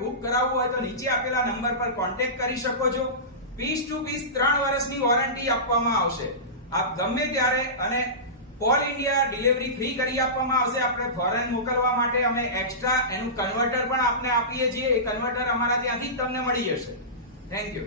Book કરાવવું હોય તો નીચે આપેલા નંબર પર કોન્ટેક્ટ કરી શકો છો. પીસ ટુ પીસ 3 વર્ષની વોરંટી આપવામાં આવશે. આપ ગમે ત્યારે અને ઓલ ઇન્ડિયા ડિલિવરી ફ્રી કરી આપવામાં આવશે. આપણે ફોરેન મોકલવા માટે અમે એક્સ્ટ્રા એનું કન્વર્ટર પણ આપને આપીએ છીએ. એ કન્વર્ટર અમારા ત્યાંથી જ તમને મળી જશે. Thank you.